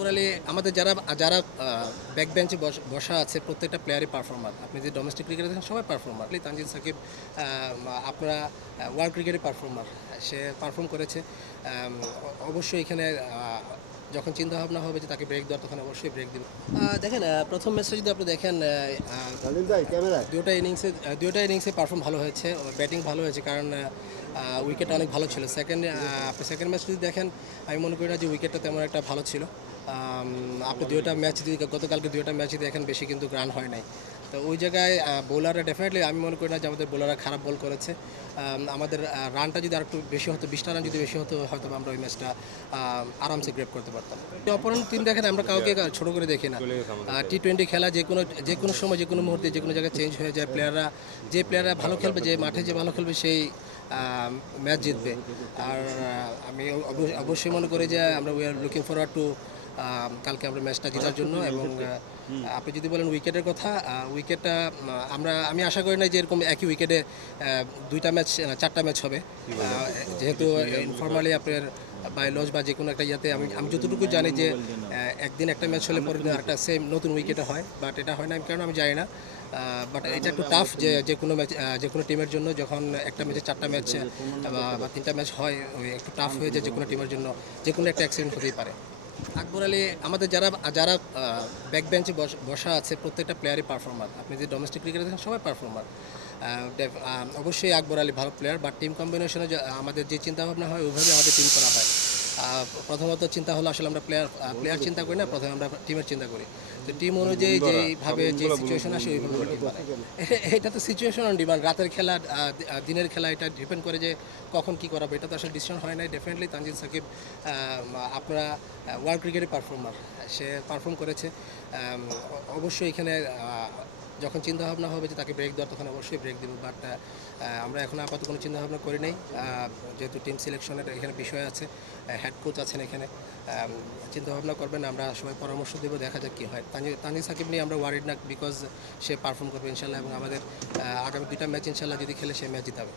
আকবর আলী আমাদের যারা যারা ব্যাক বেঞ্চে বসা আছে প্রত্যেকটা প্লেয়ারই পারফর্মার। আপনি যে ডোমেস্টিক ক্রিকেটে দেখেন সবাই পারফর্মার। তানজিদ সাকিব আপনারা ওয়ার্ল্ড ক্রিকেটে পারফর্মার, সে পারফর্ম করেছে। অবশ্যই এখানে যখন চিন্তা ভাবনা হবে যে তাকে ব্রেক দেওয়ার, তখন অবশ্যই ব্রেক দেবে। দেখেন, প্রথম ম্যাচটা যদি আপনি দেখেন, দুটো ইনিংসে পারফর্ম ভালো হয়েছে, ব্যাটিং ভালো হয়েছে, কারণ উইকেট অনেক ভালো ছিল। আপনি সেকেন্ড ম্যাচ যদি দেখেন, আমি মনে করি না যে উইকেটটা তেমন একটা ভালো ছিল। আপনি গতকালকে দুইটা ম্যাচ দেখেন, বেশি কিন্তু রান হয় নাই। তো ওই জায়গায় বোলাররা ডেফিনেটলি, আমি মনে করি না যে আমাদের বোলাররা খারাপ বল করেছে। আমাদের রানটা যদি আর একটু বেশি হতো, 20টা রান যদি বেশি হতো, হয়তো আমরা ওই ম্যাচটা আরামসে গ্রেপ করতে পারতাম। অপরাধ টিম দেখেন, আমরা কাউকে ছোট করে দেখি না। টি-20 খেলা যে কোনো সময়, যে কোনো মুহূর্তে, যে কোনো জায়গায় চেঞ্জ হয়ে যায়। যে প্লেয়াররা ভালো খেলবে, যে মাঠে যে ভালো খেলবে, সেই ম্যাচ জিতবে। আর আমি অবশ্যই মনে করি যে আমরা we are looking forward to কালকে আমরা ম্যাচটা জেতার জন্য। এবং আপনি যদি বলেন উইকেটের কথা, উইকেটটা আমি আশা করি না যে এরকম একই উইকেটে চারটা ম্যাচ হবে। যেহেতু ইনফর্মালি আপনার বাই লস বা যে কোনো একটা ইয়াতে, আমি যতটুকু জানি যে একদিন একটা ম্যাচ হলে পরে আরেকটা সেম নতুন উইকেটে হয়, বাট এটা হয় না, কারণ আমি জানি না। বাট এটা একটু টাফ যে কোনো ম্যাচ, যে কোনো টিমের জন্য, যখন একটা ম্যাচে চারটা ম্যাচ বা তিনটা ম্যাচ হয়, একটু টাফ হয়ে যায় যে কোনো টিমের জন্য। যে কোনো একটা অ্যাক্সিডেন্ট হতেই পারে। আকবর আলী আমাদের যারা ব্যাক বেঞ্চে বসা আছে প্রত্যেকটা প্লেয়ারই পারফর্মার। আপনি যে ডোমেস্টিক ক্রিকেটে দেখেন সবাই পারফর্মার। অবশ্যই আকবর আলী ভালো প্লেয়ার, বাট টিম কম্বিনেশনে আমাদের যে চিন্তাভাবনা হয়, ওইভাবে আমাদের টিম করা হয়। প্রথমত চিন্তা হলো, আসলে আমরা প্লেয়ার চিন্তা করি না, প্রথমে আমরা টিমের চিন্তা করি। তো টিম অনুযায়ী যেইভাবে যে সিচুয়েশন আসে, ওইভাবে আমরা টিম বানাই। এটা তো সিচুয়েশন অন ডিমান্ড, রাতের খেলা, দিনের খেলা, এটা ডিপেন্ড করে যে কখন কী করাবে। এটা তো আসলে ডিসিশন হয় নাই। ডেফিনেটলি তানজিদ সাকিব আপনারা ওয়ার্ল্ড ক্রিকেটে পারফর্মার, সে পারফর্ম করেছে। অবশ্যই এখানে যখন চিন্তা ভাবনা হবে যে তাকে ব্রেক দেওয়ার, তখন অবশ্যই ব্রেক দেবো। বাট আমরা এখন আপাতত কোনো চিন্তা ভাবনা করি নাই, যেহেতু টিম সিলেকশনের এখানে বিষয় আছে, হেড কোচ আছেন এখানে, চিন্তা ভাবনা করবেন, আমরা সবাই পরামর্শ দেবো, দেখা যাক কী হয়। তানজিদ সাকিব নিয়ে আমরা ওয়ারিড না, বিকজ সে পারফর্ম করবে ইনশাল্লাহ, এবং আমাদের আগামী দুইটা ম্যাচ ইনশাল্লাহ যদি খেলে, সে ম্যাচ জিতাবে।